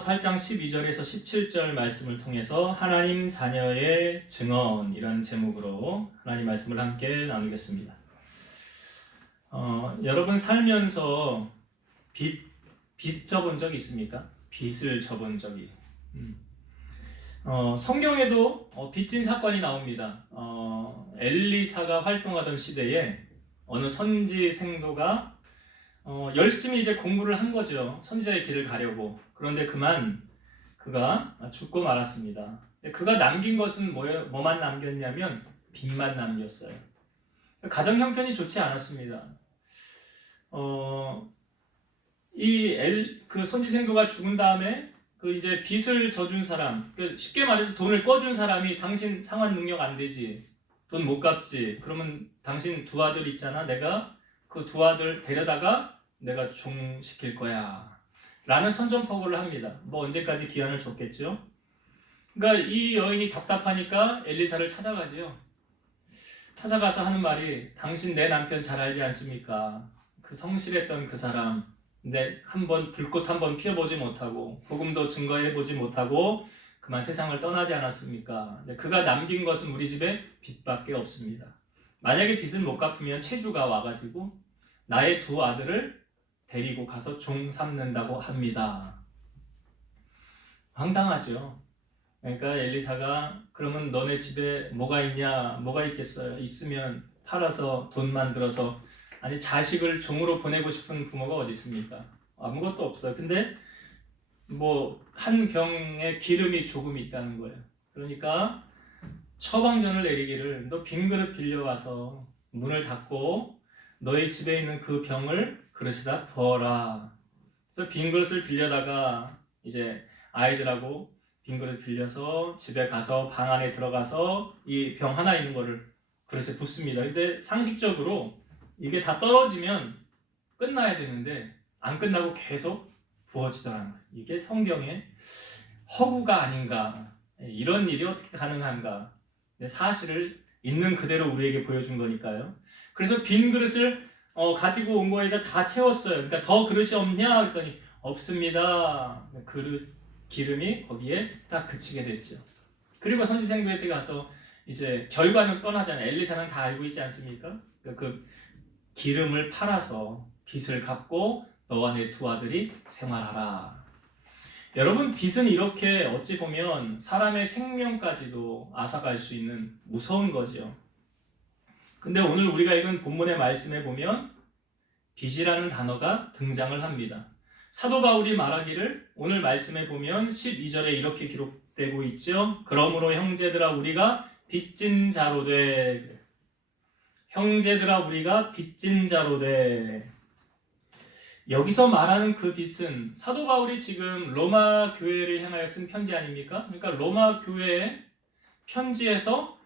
로마서 8장 12절에서 17절 말씀을 통해서 하나님 자녀의 증언이라는 제목으로 하나님 말씀을 함께 나누겠습니다. 여러분 살면서 빚 져본 적 있습니까? 빚을 져본 적이. 성경에도 빚진 사건이 나옵니다. 엘리사가 활동하던 시대에 어느 선지 생도가 열심히 이제 공부를 한 거죠. 선지자의 길을 가려고. 그런데 그만 그가 죽고 말았습니다. 그가 남긴 것은 뭐만 남겼냐면 빚만 남겼어요. 가정 형편이 좋지 않았습니다. 그 선지 생도가 죽은 다음에 그 이제 빚을 져준 사람, 쉽게 말해서 돈을 꿔준 사람이 당신 상환 능력 안 되지, 돈 못 갚지, 그러면 당신 두 아들 있잖아, 내가 그 두 아들 데려다가 내가 종시킬 거야 라는 선전포고를 합니다. 뭐 언제까지 기한을 줬겠죠. 그러니까 이 여인이 답답하니까 엘리사를 찾아가지요. 찾아가서 하는 말이, 당신 내 남편 잘 알지 않습니까? 그 성실했던 그 사람, 근데 불꽃 한번 피워보지 못하고 복음도 증거해보지 못하고 그만 세상을 떠나지 않았습니까? 근데 그가 남긴 것은 우리 집에 빚밖에 없습니다. 만약에 빚을 못 갚으면 체주가 와가지고 나의 두 아들을 데리고 가서 종 삼는다고 합니다. 황당하죠. 그러니까 엘리사가, 그러면 너네 집에 뭐가 있냐? 뭐가 있겠어요? 있으면 팔아서 돈 만들어서, 아니 자식을 종으로 보내고 싶은 부모가 어디 있습니까? 아무것도 없어요. 근데 뭐 한 병에 기름이 조금 있다는 거예요. 그러니까 처방전을 내리기를, 너 빈 그릇 빌려와서 문을 닫고 너희 집에 있는 그 병을 그릇에다 부어라. 그래서 빈 그릇을 빌려다가 이제 아이들하고 빈 그릇 빌려서 집에 가서 방 안에 들어가서 이 병 하나 있는 거를 그릇에 붓습니다. 근데 상식적으로 이게 다 떨어지면 끝나야 되는데 안 끝나고 계속 부어지더라는 거예요. 이게 성경의 허구가 아닌가, 이런 일이 어떻게 가능한가. 사실을 있는 그대로 우리에게 보여준 거니까요. 그래서 빈 그릇을 가지고 온 거에다 다 채웠어요. 그러니까 더 그릇이 없냐 그랬더니 없습니다. 기름이 거기에 딱 그치게 됐죠. 그리고 선지생도한테 가서 이제 결과는 뻔하잖아요. 엘리사는 다 알고 있지 않습니까? 그 기름을 팔아서 빚을 갚고 너와 내 두 아들이 생활하라. 여러분, 빚은 이렇게 어찌 보면 사람의 생명까지도 앗아갈 수 있는 무서운 거죠. 근데 오늘 우리가 읽은 본문의 말씀에 보면 빚이라는 단어가 등장을 합니다. 사도 바울이 말하기를, 오늘 말씀에 보면 12절에 이렇게 기록되고 있죠. 그러므로 형제들아 우리가 빚진 자로 돼. 형제들아 우리가 빚진 자로 돼. 여기서 말하는 그 빚은 사도 바울이 지금 로마 교회를 향하여 쓴 편지 아닙니까? 그러니까 로마 교회의 편지에서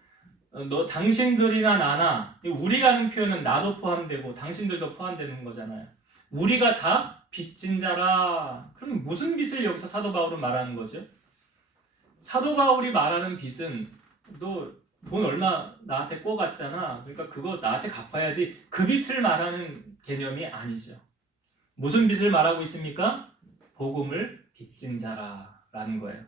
당신들이나 나나, 우리라는 표현은 나도 포함되고 당신들도 포함되는 거잖아요. 우리가 다 빚진 자라. 그럼 무슨 빚을 여기서 사도 바울은 말하는 거죠? 사도 바울이 말하는 빚은, 너 돈 얼마 나한테 꿔갔잖아, 그러니까 그거 나한테 갚아야지, 그 빚을 말하는 개념이 아니죠. 무슨 빚을 말하고 있습니까? 복음을 빚진 자라라는 거예요.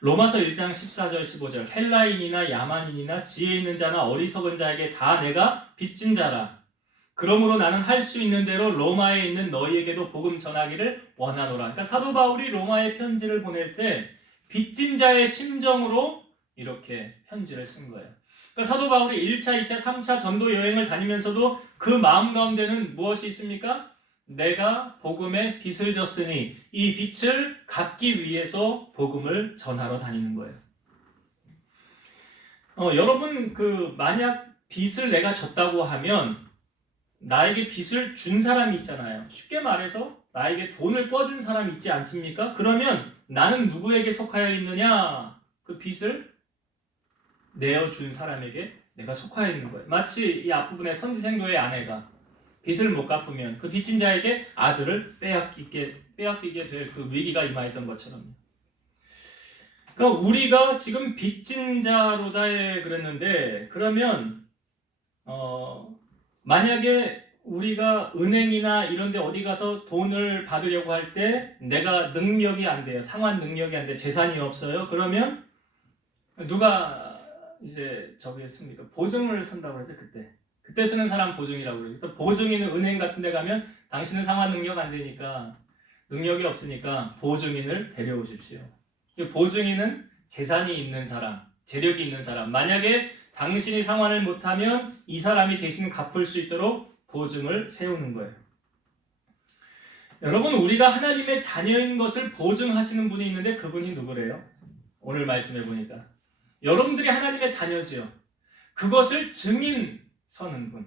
로마서 1장 14절 15절, 헬라인이나 야만인이나 지혜 있는 자나 어리석은 자에게 다 내가 빚진 자라. 그러므로 나는 할 수 있는 대로 로마에 있는 너희에게도 복음 전하기를 원하노라. 그러니까 사도 바울이 로마에 편지를 보낼 때 빚진 자의 심정으로 이렇게 편지를 쓴 거예요. 그러니까 사도 바울이 1차, 2차, 3차 전도 여행을 다니면서도 그 마음 가운데는 무엇이 있습니까? 내가 복음에 빚을 졌으니 이 빚을 갚기 위해서 복음을 전하러 다니는 거예요. 여러분, 만약 빚을 내가 졌다고 하면 나에게 빚을 준 사람이 있잖아요. 쉽게 말해서 나에게 돈을 꿔준 사람이 있지 않습니까? 그러면 나는 누구에게 속하여 있느냐? 그 빚을 내어준 사람에게 내가 속하여 있는 거예요. 마치 이 앞부분의 선지생도의 아내가 빚을 못 갚으면 그 빚진 자에게 아들을 빼앗기게 될 그 위기가 임하였던 것처럼. 그러니까 우리가 지금 빚진 자로다 그랬는데, 그러면 만약에 우리가 은행이나 이런 데 어디 가서 돈을 받으려고 할 때 내가 능력이 안 돼요. 상환 능력이 안 돼. 재산이 없어요. 그러면 누가 이제 저기 했습니까? 보증을 선다고 그러죠, 그때. 그때 쓰는 사람 보증이라고 그래요. 그래서 보증인은 은행 같은 데 가면 당신은 상환 능력 안 되니까, 능력이 없으니까 보증인을 데려오십시오. 보증인은 재산이 있는 사람, 재력이 있는 사람. 만약에 당신이 상환을 못하면 이 사람이 대신 갚을 수 있도록 보증을 세우는 거예요. 여러분, 우리가 하나님의 자녀인 것을 보증하시는 분이 있는데 그분이 누구래요? 오늘 말씀해 보니까 여러분들이 하나님의 자녀지요. 그것을 증인 서는 분,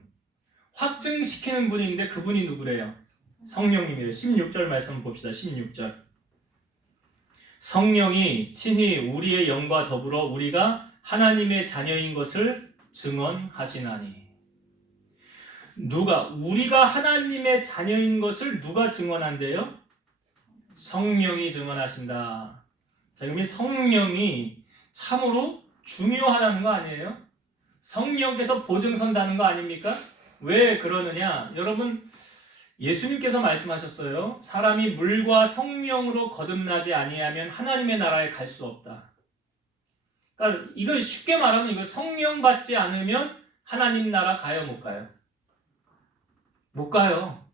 확증시키는 분이 있는데 그분이 누구래요? 성령님이래요. 16절 말씀 봅시다. 16절. 성령이 친히 우리의 영과 더불어 우리가 하나님의 자녀인 것을 증언하시나니. 우리가 하나님의 자녀인 것을 누가 증언한대요? 성령이 증언하신다. 자, 그러면 성령이 참으로 중요하다는 거 아니에요? 성령께서 보증선다는 거 아닙니까? 왜 그러느냐? 여러분, 예수님께서 말씀하셨어요. 사람이 물과 성령으로 거듭나지 아니하면 하나님의 나라에 갈 수 없다. 그러니까 이거 쉽게 말하면 이거 성령 받지 않으면 하나님 나라 가요, 못 가요? 못 가요.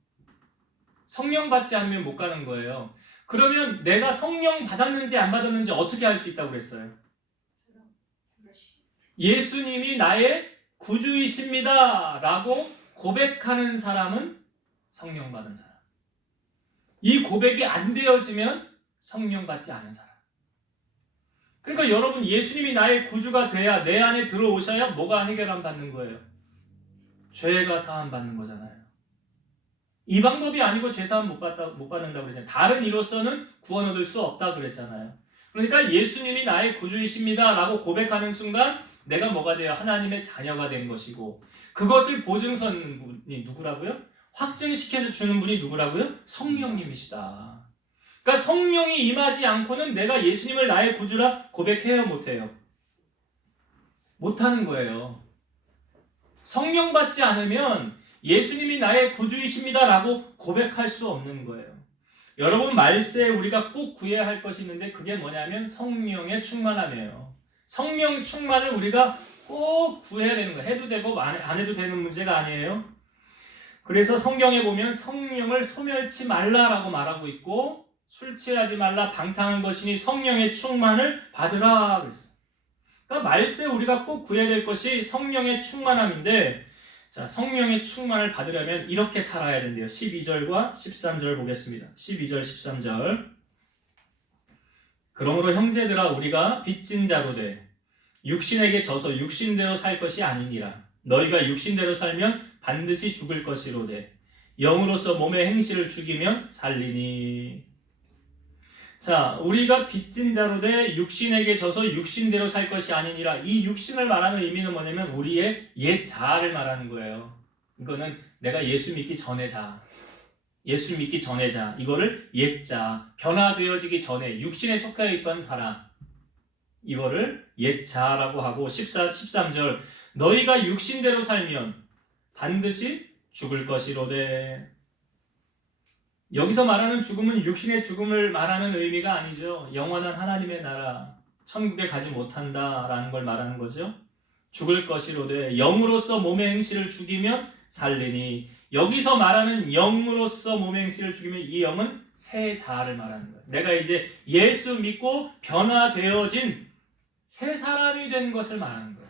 성령 받지 않으면 못 가는 거예요. 그러면 내가 성령 받았는지 안 받았는지 어떻게 알 수 있다고 그랬어요? 예수님이 나의 구주이십니다 라고 고백하는 사람은 성령 받은 사람. 이 고백이 안 되어지면 성령 받지 않은 사람. 그러니까 여러분, 예수님이 나의 구주가 돼야, 내 안에 들어오셔야 뭐가 해결함 받는 거예요? 죄가 사함 받는 거잖아요. 이 방법이 아니고 죄사함 못 받는다고 그랬잖아요. 다른 이로서는 구원 얻을 수 없다 그랬잖아요. 그러니까 예수님이 나의 구주이십니다 라고 고백하는 순간 내가 뭐가 돼요? 하나님의 자녀가 된 것이고, 그것을 보증서는 분이 누구라고요? 확증시켜 주는 분이 누구라고요? 성령님이시다. 그러니까 성령이 임하지 않고는 내가 예수님을 나의 구주라 고백해요, 못해요? 못하는 거예요. 성령 받지 않으면 예수님이 나의 구주이십니다 라고 고백할 수 없는 거예요. 여러분, 말세에 우리가 꼭 구해야 할 것이 있는데 그게 뭐냐면 성령의 충만함이에요. 성령 충만을 우리가 꼭 구해야 되는 거예요. 해도 되고 안 해도 되는 문제가 아니에요. 그래서 성경에 보면 성령을 소멸치 말라라고 말하고 있고, 술 취하지 말라, 방탕한 것이니 성령의 충만을 받으라 그랬어요. 그러니까 말세 우리가 꼭 구해야 될 것이 성령의 충만함인데, 자, 성령의 충만을 받으려면 이렇게 살아야 된대요. 12절과 13절 보겠습니다. 12절, 13절. 그러므로 형제들아, 우리가 빚진 자로 돼 육신에게 져서 육신대로 살 것이 아니니라. 너희가 육신대로 살면 반드시 죽을 것이로되 영으로서 몸의 행실을 죽이면 살리니. 자, 우리가 빚진 자로 돼 육신에게 져서 육신대로 살 것이 아니니라. 이 육신을 말하는 의미는 뭐냐면 우리의 옛 자아를 말하는 거예요. 이거는 내가 예수 믿기 전의 자, 예수 믿기 전의 자, 이거를 옛 자, 변화되어지기 전에 육신에 속해 있던 사람, 이거를 옛 자라고 하고, 13절 너희가 육신대로 살면 반드시 죽을 것이로되. 여기서 말하는 죽음은 육신의 죽음을 말하는 의미가 아니죠. 영원한 하나님의 나라, 천국에 가지 못한다라는 걸 말하는 거죠. 죽을 것이로되 영으로서 몸의 행실을 죽이면 살리니. 여기서 말하는 영으로서 몸의 행실을 죽이면, 이 영은 새 자아를 말하는 거예요. 내가 이제 예수 믿고 변화되어진 새 사람이 된 것을 말하는 거예요.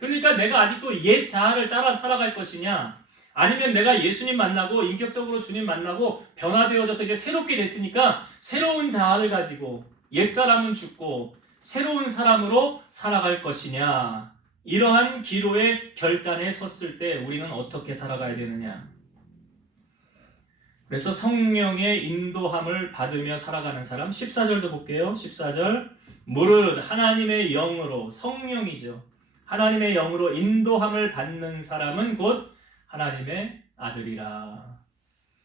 그러니까 내가 아직도 옛 자아를 따라 살아갈 것이냐, 아니면 내가 예수님 만나고 인격적으로 주님 만나고 변화되어져서 이제 새롭게 됐으니까 새로운 자아를 가지고 옛사람은 죽고 새로운 사람으로 살아갈 것이냐, 이러한 기로의 결단에 섰을 때 우리는 어떻게 살아가야 되느냐. 그래서 성령의 인도함을 받으며 살아가는 사람, 14절도 볼게요. 14절 무릇 하나님의 영으로, 성령이죠, 하나님의 영으로 인도함을 받는 사람은 곧 하나님의 아들이라.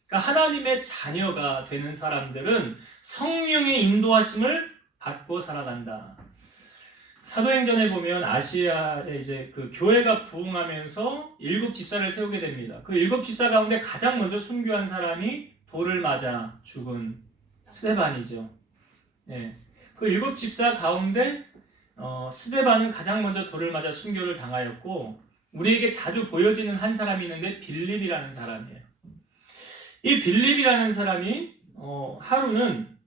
그러니까 하나님의 자녀가 되는 사람들은 성령의 인도하심을 받고 살아간다. 사도행전에 보면 아시아에 이제 그 교회가 부흥하면서 7집사를 세우게 됩니다. 그 7집사 가운데 가장 먼저 순교한 사람이 돌을 맞아 죽은 스데반이죠. 네. 그 7집사 가운데 스데반은 가장 먼저 돌을 맞아 순교를 당하였고, 우리에게 자주 보여지는 한 사람이 있는데 빌립이라는 사람이에요. 이 빌립이라는 사람이 하루는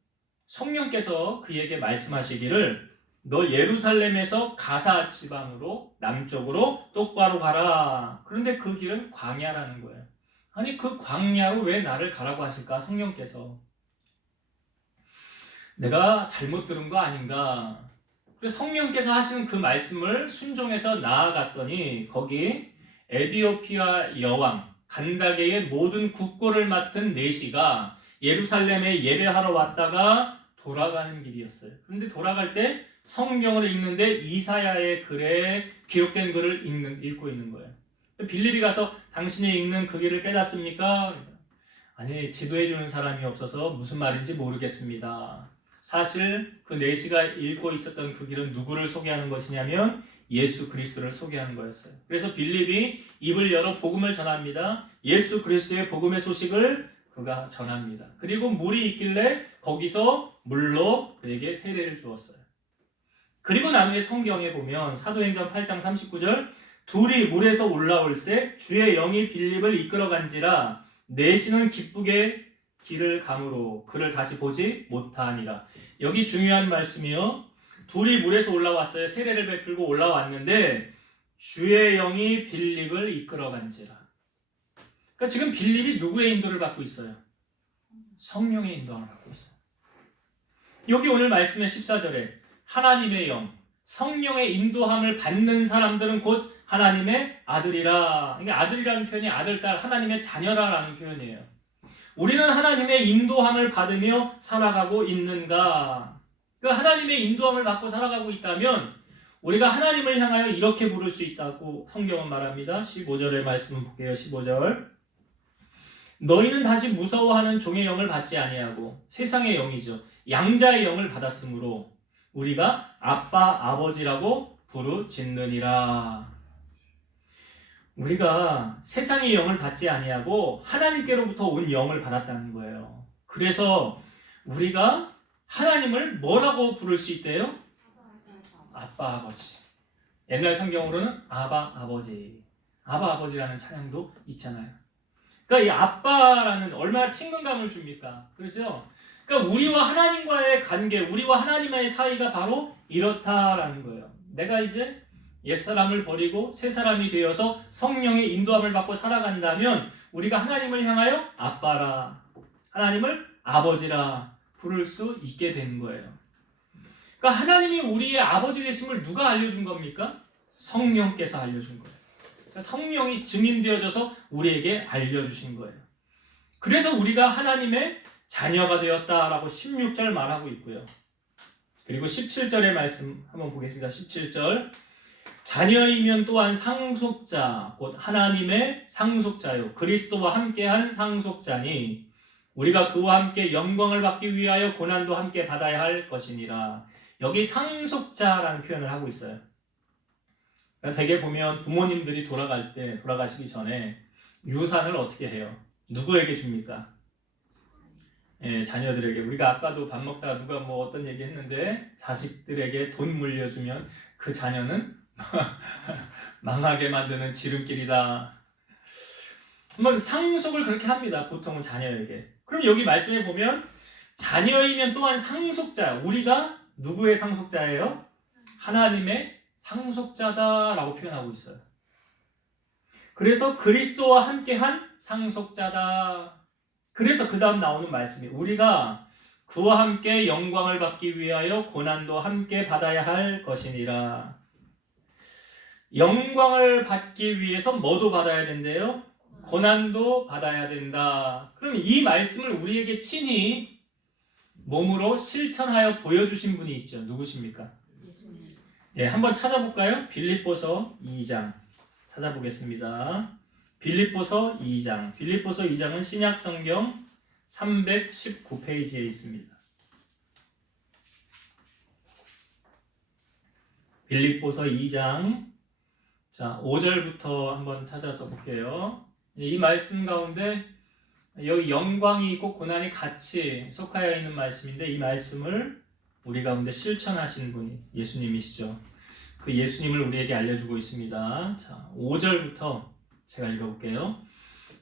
성령께서 그에게 말씀하시기를 너 예루살렘에서 가사 지방으로 남쪽으로 똑바로 가라. 그런데 그 길은 광야라는 거예요. 아니 그 광야로 왜 나를 가라고 하실까? 성령께서. 내가 잘못 들은 거 아닌가? 그래서 성령께서 하시는 그 말씀을 순종해서 나아갔더니 거기 에디오피아 여왕 간다게의 모든 국고를 맡은 내시가 예루살렘에 예배하러 왔다가 돌아가는 길이었어요. 그런데 돌아갈 때 성경을 읽는데 이사야의 글에 기록된 글을 읽고 있는 거예요. 빌립이 가서 당신이 읽는 그 길을 깨닫습니까? 아니, 지도해주는 사람이 없어서 무슨 말인지 모르겠습니다. 사실 그 내시가 읽고 있었던 그 길은 누구를 소개하는 것이냐면 예수 그리스도를 소개하는 거였어요. 그래서 빌립이 입을 열어 복음을 전합니다. 예수 그리스도의 복음의 소식을 그가 전합니다. 그리고 물이 있길래 거기서 물로 그에게 세례를 주었어요. 그리고 나중에 성경에 보면 사도행전 8장 39절 둘이 물에서 올라올새 주의 영이 빌립을 이끌어간지라 내시는 기쁘게 길을 감으로 그를 다시 보지 못하니라. 여기 중요한 말씀이요. 둘이 물에서 올라왔어요. 세례를 베풀고 올라왔는데 주의 영이 빌립을 이끌어간지라. 그러니까 지금 빌립이 누구의 인도를 받고 있어요? 성령의 인도를 받고 있어요. 여기 오늘 말씀의 14절에 하나님의 영, 성령의 인도함을 받는 사람들은 곧 하나님의 아들이라. 그러니까 아들이라는 표현이 아들, 딸, 하나님의 자녀라라는 표현이에요. 우리는 하나님의 인도함을 받으며 살아가고 있는가? 그 하나님의 인도함을 받고 살아가고 있다면 우리가 하나님을 향하여 이렇게 부를 수 있다고 성경은 말합니다. 15절의 말씀 볼게요. 15절 너희는 다시 무서워하는 종의 영을 받지 아니하고 세상의 영이죠. 양자의 영을 받았으므로 우리가 아빠 아버지라고 부르짖느니라. 우리가 세상의 영을 받지 아니하고 하나님께로부터 온 영을 받았다는 거예요. 그래서 우리가 하나님을 뭐라고 부를 수 있대요? 아빠 아버지. 옛날 성경으로는 아바 아버지, 아바 아버지라는 찬양도 있잖아요. 그러니까 이 아빠라는 얼마나 친근감을 줍니까? 그렇죠? 그러니까 우리와 하나님과의 관계, 우리와 하나님의 사이가 바로 이렇다라는 거예요. 내가 이제 옛사람을 버리고 새사람이 되어서 성령의 인도함을 받고 살아간다면 우리가 하나님을 향하여 아빠라, 하나님을 아버지라 부를 수 있게 되는 거예요. 그러니까 하나님이 우리의 아버지 되심을 누가 알려준 겁니까? 성령께서 알려준 거예요. 그러니까 성령이 증인되어져서 우리에게 알려주신 거예요. 그래서 우리가 하나님의 자녀가 되었다라고 16절 말하고 있고요. 그리고 17절의 말씀 한번 보겠습니다. 17절 자녀이면 또한 상속자 곧 하나님의 상속자요 그리스도와 함께한 상속자니 우리가 그와 함께 영광을 받기 위하여 고난도 함께 받아야 할 것이니라. 여기 상속자라는 표현을 하고 있어요. 대개 보면 부모님들이 돌아가시기 전에 유산을 어떻게 해요? 누구에게 줍니까? 자녀들에게. 우리가 아까도 밥 먹다가 누가 뭐 어떤 얘기 했는데 자식들에게 돈 물려주면 그 자녀는 망하게 만드는 지름길이다. 한번 상속을 그렇게 합니다. 보통은 자녀에게. 그럼 여기 말씀에 보면 자녀이면 또한 상속자. 우리가 누구의 상속자예요? 하나님의 상속자다라고 표현하고 있어요. 그래서 그리스도와 함께한 상속자다. 그래서 그 다음 나오는 말씀이 우리가 그와 함께 영광을 받기 위하여 고난도 함께 받아야 할 것이니라. 영광을 받기 위해서 뭐도 받아야 된대요? 고난도 받아야 된다. 그럼 이 말씀을 우리에게 친히 몸으로 실천하여 보여주신 분이 있죠. 누구십니까? 한번 찾아볼까요? 빌립보서 2장 찾아보겠습니다. 빌립보서 2장. 빌립보서 2장은 신약성경 319페이지에 있습니다. 빌립보서 2장 자 5절부터 한번 찾아서 볼게요. 이 말씀 가운데 여기 영광이 있고 고난이 같이 속하여 있는 말씀인데 이 말씀을 우리 가운데 실천하신 분이 예수님이시죠. 그 예수님을 우리에게 알려주고 있습니다. 자 5절부터 제가 읽어볼게요.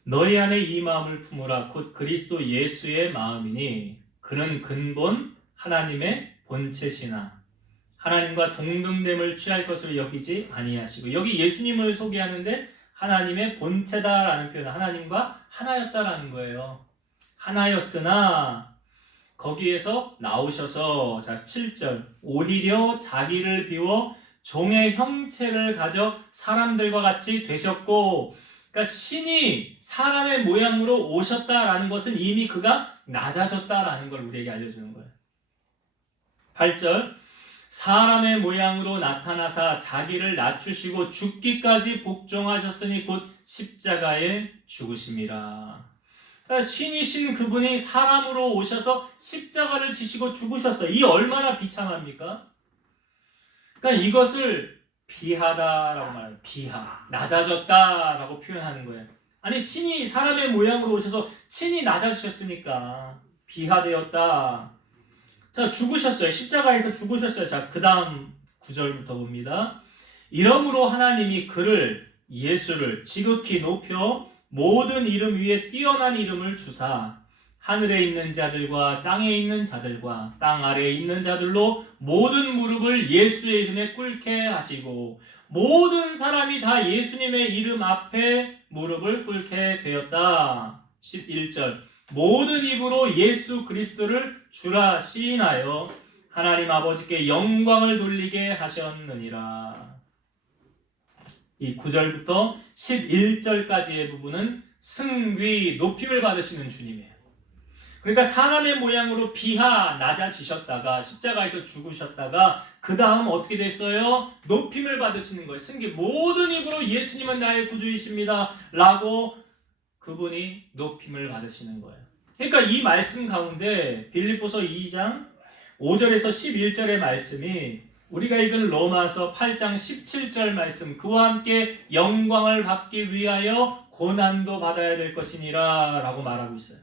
너희 안에 이 마음을 품으라 곧 그리스도 예수의 마음이니 그는 근본 하나님의 본체시나 하나님과 동등됨을 취할 것으로 여기지 아니하시고 여기 예수님을 소개하는데 하나님의 본체다라는 표현 하나님과 하나였다라는 거예요. 하나였으나 거기에서 나오셔서 자 7절 오히려 자기를 비워 종의 형체를 가져 사람들과 같이 되셨고 그러니까 신이 사람의 모양으로 오셨다라는 것은 이미 그가 낮아졌다라는 걸 우리에게 알려주는 거예요. 8절 사람의 모양으로 나타나사 자기를 낮추시고 죽기까지 복종하셨으니 곧 십자가에 죽으심이라. 그러니까 신이신 그분이 사람으로 오셔서 십자가를 지시고 죽으셨어요. 이 얼마나 비참합니까? 그러니까 이것을 비하다라고 말해요. 비하, 낮아졌다라고 표현하는 거예요. 아니 신이 사람의 모양으로 오셔서 신이 낮아지셨으니까 비하되었다. 자 죽으셨어요. 십자가에서 죽으셨어요. 자 그 다음 9절부터 봅니다. 이러므로 하나님이 그를 예수를 지극히 높여 모든 이름 위에 뛰어난 이름을 주사 하늘에 있는 자들과 땅에 있는 자들과 땅 아래에 있는 자들로 모든 무릎을 예수의 이름에 꿇게 하시고 모든 사람이 다 예수님의 이름 앞에 무릎을 꿇게 되었다. 11절 모든 입으로 예수 그리스도를 주라 시인하여 하나님 아버지께 영광을 돌리게 하셨느니라. 이 9절부터 11절까지의 부분은 승귀, 높임을 받으시는 주님이에요. 그러니까 사람의 모양으로 비하, 낮아지셨다가 십자가에서 죽으셨다가 그 다음 어떻게 됐어요? 높임을 받으시는 거예요. 승귀, 모든 입으로 예수님은 나의 구주이십니다 라고 그분이 높임을 받으시는 거예요. 그러니까 이 말씀 가운데 빌립보서 2장 5절에서 11절의 말씀이 우리가 읽은 로마서 8장 17절 말씀 그와 함께 영광을 받기 위하여 고난도 받아야 될 것이니라 라고 말하고 있어요.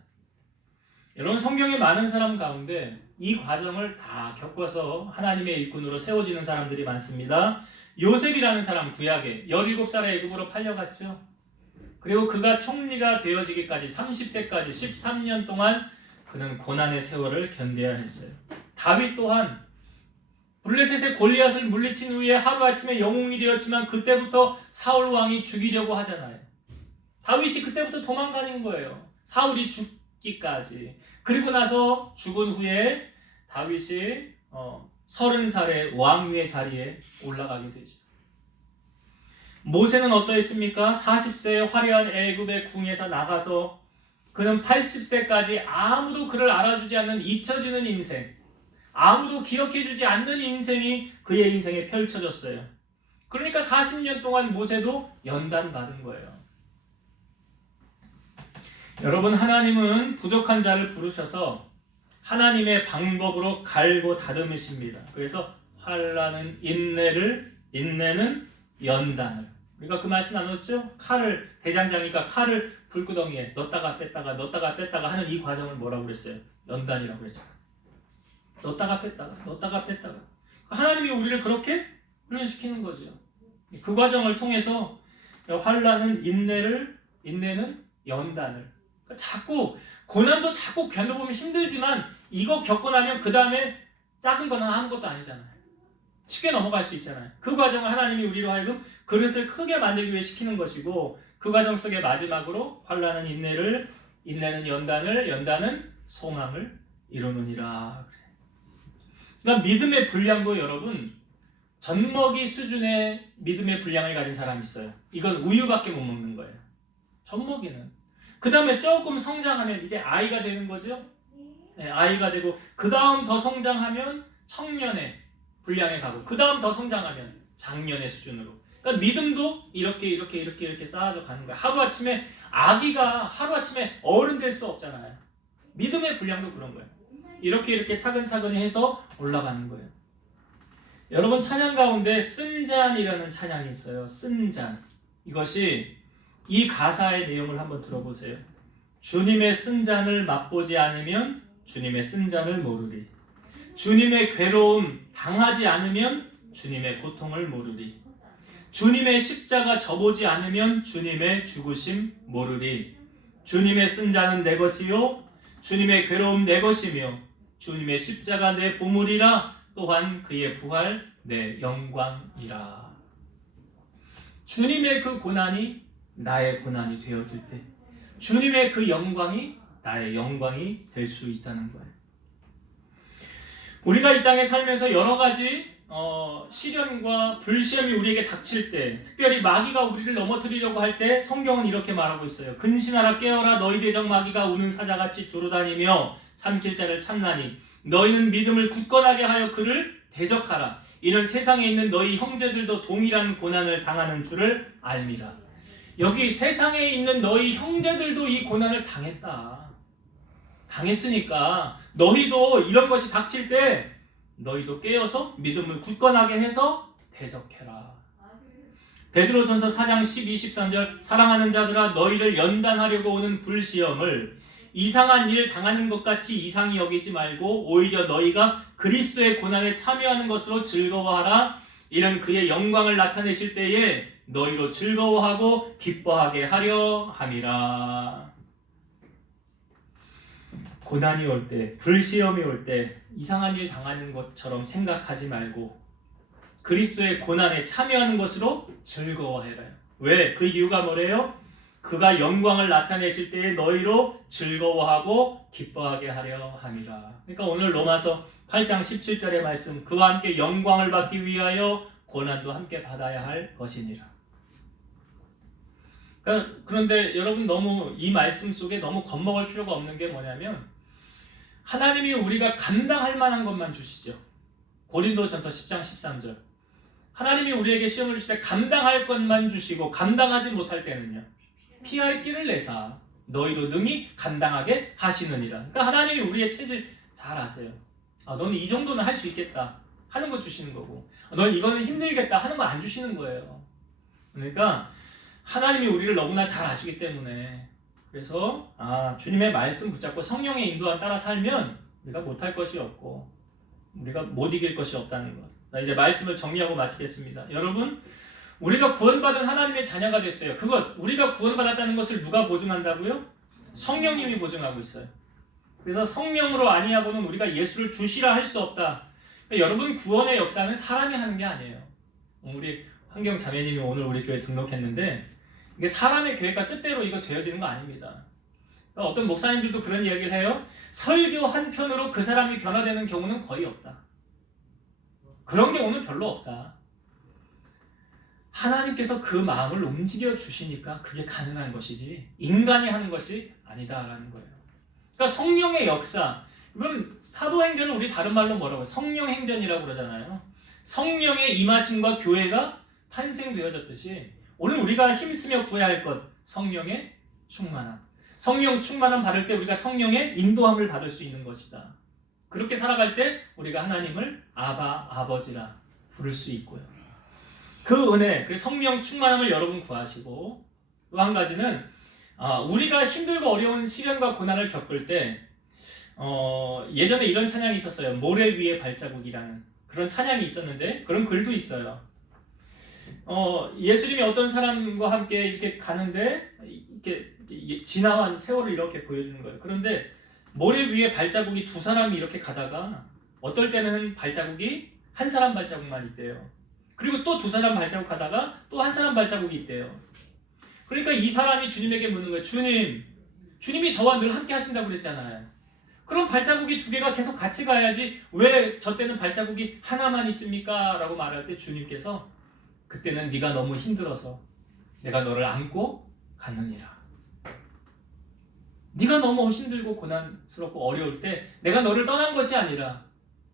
여러분 성경의 많은 사람 가운데 이 과정을 다 겪어서 하나님의 일꾼으로 세워지는 사람들이 많습니다. 요셉이라는 사람 구약에 17살에 애굽으로 팔려갔죠. 그리고 그가 총리가 되어지기까지 30세까지 13년 동안 그는 고난의 세월을 견뎌야 했어요. 다윗 또한 블레셋의 골리앗을 물리친 후에 하루아침에 영웅이 되었지만 그때부터 사울 왕이 죽이려고 하잖아요. 다윗이 그때부터 도망다닌 거예요. 사울이 죽기까지. 그리고 나서 죽은 후에 다윗이 30살에 왕위의 자리에 올라가게 되죠. 모세는 어떠했습니까? 40세에 화려한 애굽의 궁에서 나가서 그는 80세까지 아무도 그를 알아주지 않는 잊혀지는 인생, 아무도 기억해주지 않는 인생이 그의 인생에 펼쳐졌어요. 그러니까 40년 동안 모세도 연단받은 거예요. 여러분 여러분 부족한 자를 부르셔서 하나님의 방법으로 갈고 다듬으십니다. 그래서 환난은 인내는 연단을. 우리가 그 말씀 나눴죠? 칼을 대장장이니까 칼을 불구덩이에 넣었다가 뺐다가 넣었다가 뺐다가 하는 이 과정을 뭐라고 그랬어요? 연단이라고 그랬잖아. 넣었다가 뺐다가 하나님이 우리를 그렇게 훈련시키는 거죠. 그 과정을 통해서 환난은 인내는 연단을. 그러니까 자꾸 고난도 자꾸 견뎌보면 힘들지만 이거 겪고 나면 그 다음에 작은 거는 아무것도 아니잖아요. 쉽게 넘어갈 수 있잖아요. 그 과정을 하나님이 우리로 하여금 그릇을 크게 만들기 위해 시키는 것이고 그 과정 속에 마지막으로 환난은 인내는 연단은 소망을 이루느니라. 그러니까 믿음의 분량도 여러분 젖먹이 수준의 믿음의 분량을 가진 사람이 있어요. 이건 우유밖에 못 먹는 거예요. 젖먹이는. 그 다음에 조금 성장하면 이제 아이가 되는 거죠. 네, 아이가 되고 그 다음 더 성장하면 청년의 분량에 가고 그 다음 더 성장하면 장년의 수준으로. 그러니까 믿음도 이렇게 쌓아져 가는 거예요. 하루아침에 아기가 하루아침에 어른 될 수 없잖아요. 믿음의 분량도 그런 거예요. 이렇게 차근차근히 해서 올라가는 거예요. 여러분 찬양 가운데 쓴 잔이라는 찬양이 있어요. 쓴 잔. 이것이 이 가사의 내용을 한번 들어보세요. 주님의 쓴 잔을 맛보지 않으면 주님의 쓴 잔을 모르리. 주님의 괴로움 당하지 않으면 주님의 고통을 모르리. 주님의 십자가 져보지 않으면 주님의 죽으심 모르리. 주님의 쓴 잔은 내 것이요 주님의 괴로움 내 것이며 주님의 십자가 내 보물이라. 또한 그의 부활 내 영광이라. 주님의 그 고난이 나의 고난이 되어질 때 주님의 그 영광이 나의 영광이 될 수 있다는 거예요. 우리가 이 땅에 살면서 여러 가지 시련과 불시험이 우리에게 닥칠 때, 특별히 마귀가 우리를 넘어뜨리려고 할 때 성경은 이렇게 말하고 있어요. 근신하라 깨어라 너희 대적 마귀가 우는 사자같이 두루다니며 삼킬 자를 찾나니 너희는 믿음을 굳건하게 하여 그를 대적하라. 이는 세상에 있는 너희 형제들도 동일한 고난을 당하는 줄을 알미라. 여기 세상에 있는 너희 형제들도 이 고난을 당했으니까 너희도 이런 것이 닥칠 때 너희도 깨어서 믿음을 굳건하게 해서 대적해라. 베드로전서 4장 12, 13절 사랑하는 자들아 너희를 연단하려고 오는 불시험을 이상한 일 당하는 것 같이 이상히 여기지 말고 오히려 너희가 그리스도의 고난에 참여하는 것으로 즐거워하라. 이는 그의 영광을 나타내실 때에 너희로 즐거워하고 기뻐하게 하려 함이라. 고난이 올 때, 불시험이 올 때 이상한 일 당하는 것처럼 생각하지 말고 그리스도의 고난에 참여하는 것으로 즐거워해라. 왜? 그 이유가 뭐래요? 그가 영광을 나타내실 때에 너희로 즐거워하고 기뻐하게 하려 함이라. 그러니까 오늘 로마서 8장 17절의 말씀, 그와 함께 영광을 받기 위하여 고난도 함께 받아야 할 것이니라. 그런데 여러분 너무 이 말씀 속에 너무 겁먹을 필요가 없는 게 뭐냐면 하나님이 우리가 감당할 만한 것만 주시죠. 고린도전서 10장 13절 하나님이 우리에게 시험을 주실 때 감당할 것만 주시고 감당하지 못할 때는요 피할 길을 내사 너희로 능히 감당하게 하시느니라. 그러니까 하나님이 우리의 체질 잘 아세요. 너는 이 정도는 할 수 있겠다 하는 거 주시는 거고 넌 이거는 힘들겠다 하는 거 안 주시는 거예요. 그러니까 하나님이 우리를 너무나 잘 아시기 때문에 그래서 주님의 말씀 붙잡고 성령의 인도에 따라 살면 우리가 못할 것이 없고 우리가 못 이길 것이 없다는 것. 나 이제 말씀을 정리하고 마치겠습니다. 여러분 우리가 구원받은 하나님의 자녀가 됐어요. 그것 우리가 구원받았다는 것을 누가 보증한다고요? 성령님이 보증하고 있어요. 그래서 성령으로 아니하고는 우리가 예수를 주시라 할 수 없다. 그러니까 여러분 구원의 역사는 사람이 하는 게 아니에요. 우리 환경 자매님이 오늘 우리 교회 등록했는데 이게 사람의 계획과 뜻대로 이거 되어지는 거 아닙니다. 그러니까 어떤 목사님들도 그런 이야기를 해요. 설교 한 편으로 그 사람이 변화되는 경우는 거의 없다. 그런 경우는 별로 없다. 하나님께서 그 마음을 움직여 주시니까 그게 가능한 것이지 인간이 하는 것이 아니다라는 거예요. 그러니까 성령의 역사, 그럼 사도행전을 우리 다른 말로 뭐라고 해요? 성령행전이라고 그러잖아요. 성령의 임하심과 교회가 탄생되어졌듯이 오늘 우리가 힘쓰며 구해야 할 것, 성령의 충만함. 성령 충만함 받을 때 우리가 성령의 인도함을 받을 수 있는 것이다. 그렇게 살아갈 때 우리가 하나님을 아바, 아버지라 부를 수 있고요. 그 은혜, 그 성령 충만함을 여러분 구하시고 또 한 가지는 우리가 힘들고 어려운 시련과 고난을 겪을 때 예전에 이런 찬양이 있었어요. 모래 위에 발자국이라는 그런 찬양이 있었는데 그런 글도 있어요. 예수님이 어떤 사람과 함께 이렇게 가는데 이렇게 지나간 세월을 이렇게 보여주는 거예요. 그런데 모래 위에 발자국이 두 사람이 이렇게 가다가 어떨 때는 발자국이 한 사람 발자국만 있대요. 그리고 또 두 사람 발자국 가다가 또 한 사람 발자국이 있대요. 그러니까 이 사람이 주님에게 묻는 거예요. 주님이 저와 늘 함께 하신다고 그랬잖아요. 그럼 발자국이 두 개가 계속 같이 가야지 왜 저 때는 발자국이 하나만 있습니까? 라고 말할 때 주님께서 그때는 네가 너무 힘들어서 내가 너를 안고 갔느니라. 네가 너무 힘들고 고난스럽고 어려울 때 내가 너를 떠난 것이 아니라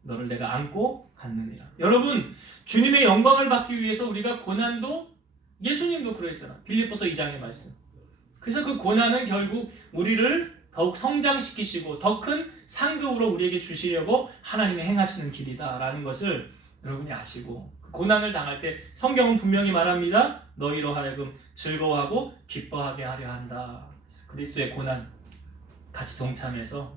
너를 내가 안고 갔느니라. 여러분 주님의 영광을 받기 위해서 우리가 고난도 예수님도 그랬잖아. 빌립보서 2장의 말씀. 그래서 그 고난은 결국 우리를 더욱 성장시키시고 더 큰 상급으로 우리에게 주시려고 하나님이 행하시는 길이다 라는 것을 여러분이 아시고 그 고난을 당할 때 성경은 분명히 말합니다. 너희로 하여금 즐거워하고 기뻐하게 하려 한다. 그리스도의 고난 같이 동참해서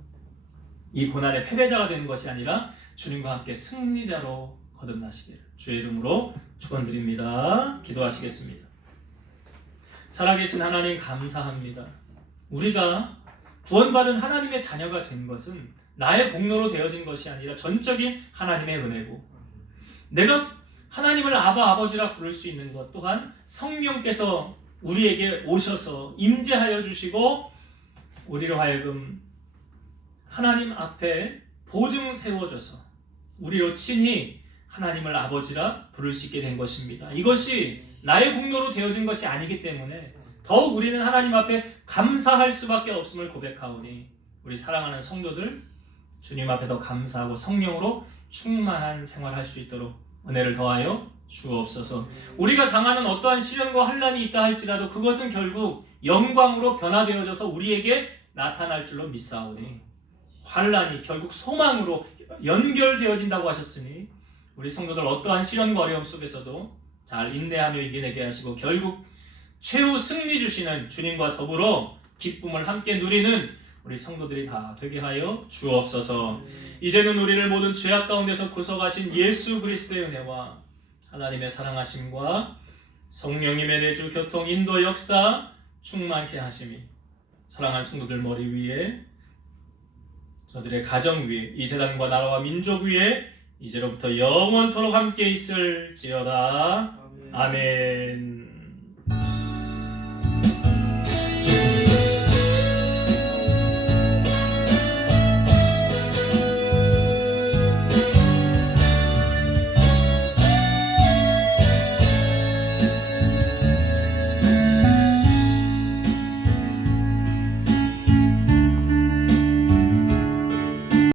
이 고난의 패배자가 되는 것이 아니라 주님과 함께 승리자로 거듭나시기를 주의 이름으로 축원드립니다. 기도하시겠습니다. 살아계신 하나님 감사합니다. 우리가 구원받은 하나님의 자녀가 된 것은 나의 공로로 되어진 것이 아니라 전적인 하나님의 은혜고, 내가 하나님을 아바 아버지라 부를 수 있는 것 또한 성령께서 우리에게 오셔서 임재하여 주시고 우리로 하여금 하나님 앞에 보증 세워져서 우리로 친히 하나님을 아버지라 부를 수 있게 된 것입니다. 이것이 나의 공로로 되어진 것이 아니기 때문에 더욱 우리는 하나님 앞에 감사할 수밖에 없음을 고백하오니 우리 사랑하는 성도들 주님 앞에 더 감사하고 성령으로 충만한 생활할 수 있도록 은혜를 더하여 주옵소서. 우리가 당하는 어떠한 시련과 환난이 있다 할지라도 그것은 결국 영광으로 변화되어져서 우리에게 나타날 줄로 믿사오니 환난이 결국 소망으로 연결되어진다고 하셨으니 우리 성도들 어떠한 시련과 어려움 속에서도 잘 인내하며 이겨내게 하시고 결국 최후 승리 주시는 주님과 더불어 기쁨을 함께 누리는 우리 성도들이 다 되게 하여 주옵소서. 이제는 우리를 모든 죄악 가운데서 구속하신 예수 그리스도의 은혜와 하나님의 사랑하심과 성령님의 내주 교통 인도 역사 충만케 하심이 사랑하는 성도들 머리 위에 저들의 가정 위에 이 재단과 나라와 민족 위에 이제로부터 영원토록 함께 있을지어다. 아멘.